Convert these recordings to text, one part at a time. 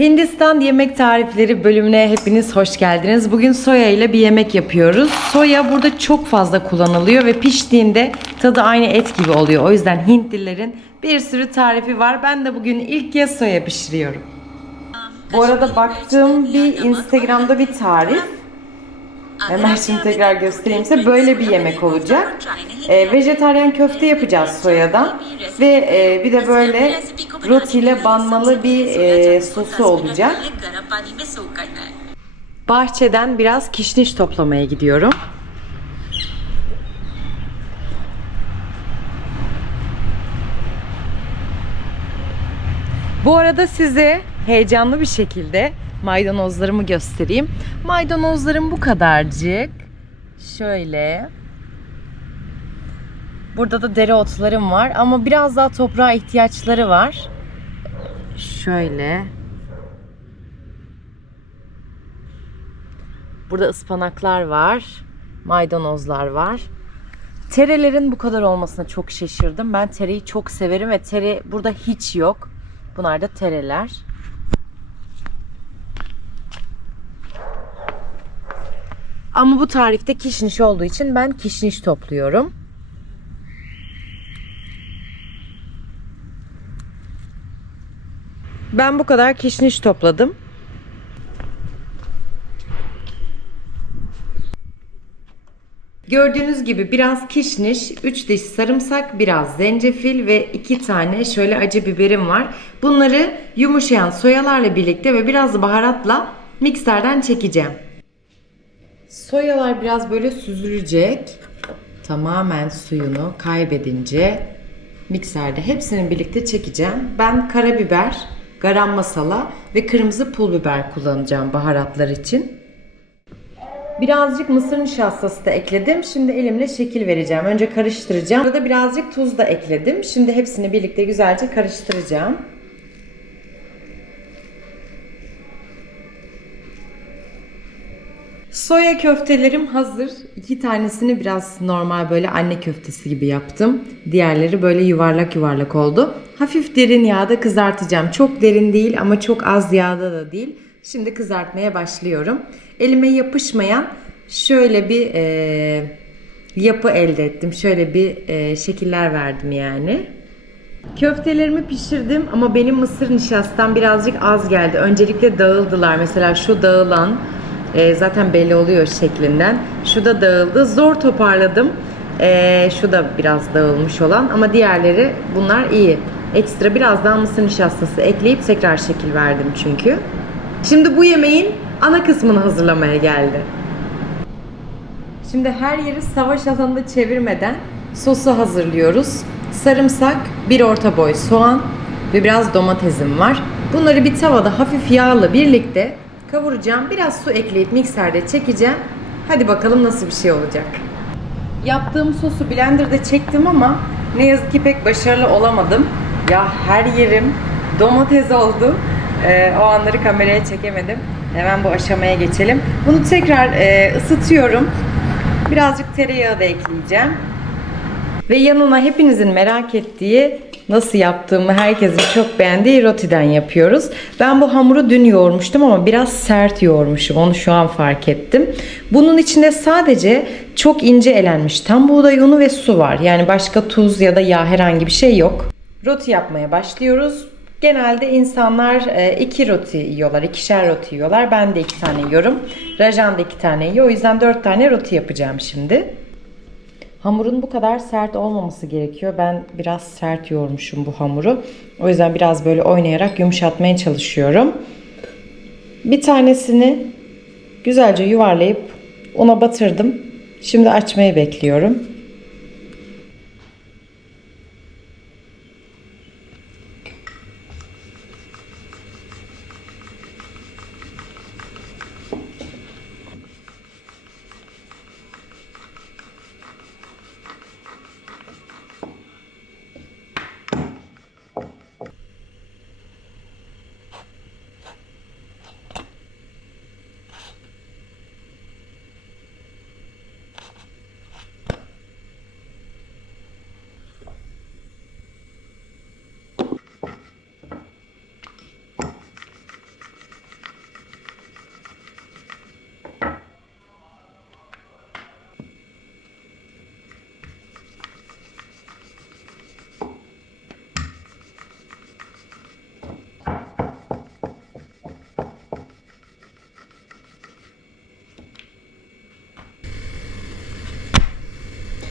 Hindistan yemek tarifleri bölümüne hepiniz hoş geldiniz. Bugün soya ile bir yemek yapıyoruz. Soya burada çok fazla kullanılıyor ve piştiğinde tadı aynı et gibi oluyor. O yüzden Hintlilerin bir sürü tarifi var. Ben de bugün ilk kez soya pişiriyorum. Bu arada baktığım bir Instagram'da bir tarif. Şimdi tekrar göstereyim size. Böyle bir yemek olacak. E, vejetaryen köfte yapacağız soyadan. Ve e, bir de böyle rotiyle banmalı bir e, sosu olacak. Bahçeden biraz kişniş toplamaya gidiyorum. Bu arada size heyecanlı bir şekilde maydanozlarımı göstereyim. Maydanozlarım bu kadarcık. Şöyle. Burada da dereotlarım var ama biraz daha toprağa ihtiyaçları var. Şöyle. Burada ıspanaklar var. Maydanozlar var. Terelerin bu kadar olmasına çok şaşırdım. Ben tereyi çok severim ve tere burada hiç yok. Bunlar da tereler. Ama bu tarifte kişniş olduğu için ben kişniş topluyorum. Ben bu kadar kişniş topladım. Gördüğünüz gibi biraz kişniş, 3 diş sarımsak, biraz zencefil ve 2 tane şöyle acı biberim var. Bunları yumuşayan soyalarla birlikte ve biraz baharatla mikserden çekeceğim. Soyalar biraz böyle süzülecek. Tamamen suyunu kaybedince mikserde hepsini birlikte çekeceğim. Ben karabiber, garam masala ve kırmızı pul biber kullanacağım baharatlar için. Birazcık mısır nişastası da ekledim. Şimdi elimle şekil vereceğim. Önce karıştıracağım. Burada birazcık tuz da ekledim. Şimdi hepsini birlikte güzelce karıştıracağım. Soya köftelerim hazır. İki tanesini biraz normal böyle anne köftesi gibi yaptım. Diğerleri böyle yuvarlak yuvarlak oldu. Hafif derin yağda kızartacağım. Çok derin değil ama çok az yağda da değil. Şimdi kızartmaya başlıyorum. Elime yapışmayan şöyle bir e, yapı elde ettim. Şöyle bir e, şekiller verdim yani. Köftelerimi pişirdim ama benim mısır nişastam birazcık az geldi. Öncelikle dağıldılar. Mesela şu dağılan e, zaten belli oluyor şeklinden. Şu da dağıldı. Zor toparladım. E, şu da biraz dağılmış olan ama diğerleri bunlar iyi. Ekstra biraz daha mısır nişastası ekleyip tekrar şekil verdim çünkü. Şimdi bu yemeğin ana kısmını hazırlamaya geldi. Şimdi her yeri savaş alanında çevirmeden sosu hazırlıyoruz. Sarımsak, bir orta boy soğan ve biraz domatesim var. Bunları bir tavada hafif yağla birlikte kavuracağım. Biraz su ekleyip mikserde çekeceğim. Hadi bakalım nasıl bir şey olacak. Yaptığım sosu blenderda çektim ama ne yazık ki pek başarılı olamadım. Ya her yerim domates oldu. Ee, o anları kameraya çekemedim. Hemen bu aşamaya geçelim. Bunu tekrar e, ısıtıyorum. Birazcık tereyağı da ekleyeceğim. Ve yanına hepinizin merak ettiği nasıl yaptığımı herkesin çok beğendiği rotiden yapıyoruz. Ben bu hamuru dün yoğurmuştum ama biraz sert yoğurmuşum. Onu şu an fark ettim. Bunun içinde sadece çok ince elenmiş tam buğday unu ve su var. Yani başka tuz ya da yağ herhangi bir şey yok. Roti yapmaya başlıyoruz. Genelde insanlar e, iki roti yiyorlar, ikişer roti yiyorlar. Ben de iki tane yiyorum. Rajan da iki tane yiyor. O yüzden dört tane roti yapacağım şimdi. Hamurun bu kadar sert olmaması gerekiyor. Ben biraz sert yoğurmuşum bu hamuru. O yüzden biraz böyle oynayarak yumuşatmaya çalışıyorum. Bir tanesini güzelce yuvarlayıp una batırdım. Şimdi açmayı bekliyorum.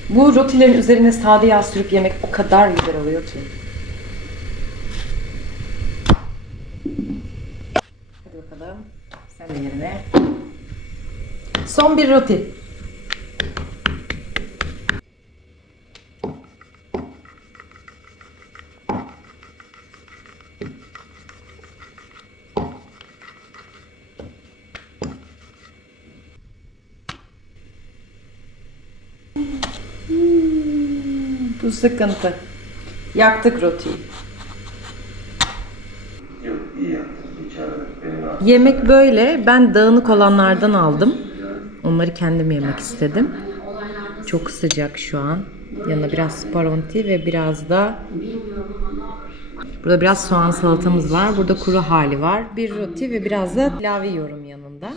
Bu rotilerin üzerine sade yağ sürüp yemek o kadar güzel oluyor ki. Hadi bakalım. Sen de yerine. Son bir roti. Bu sıkıntı. Yaktık rotiyi. Yok iyi yaptınız içeride. Benim rahat. Yemek böyle. Ben dağınık olanlardan aldım. Onları kendim yemek istedim. Çok sıcak şu an. Yanına biraz sparonti ve biraz da Burada biraz soğan salatamız var. Burada kuru hali var. Bir roti ve biraz da pilav yiyorum yanında.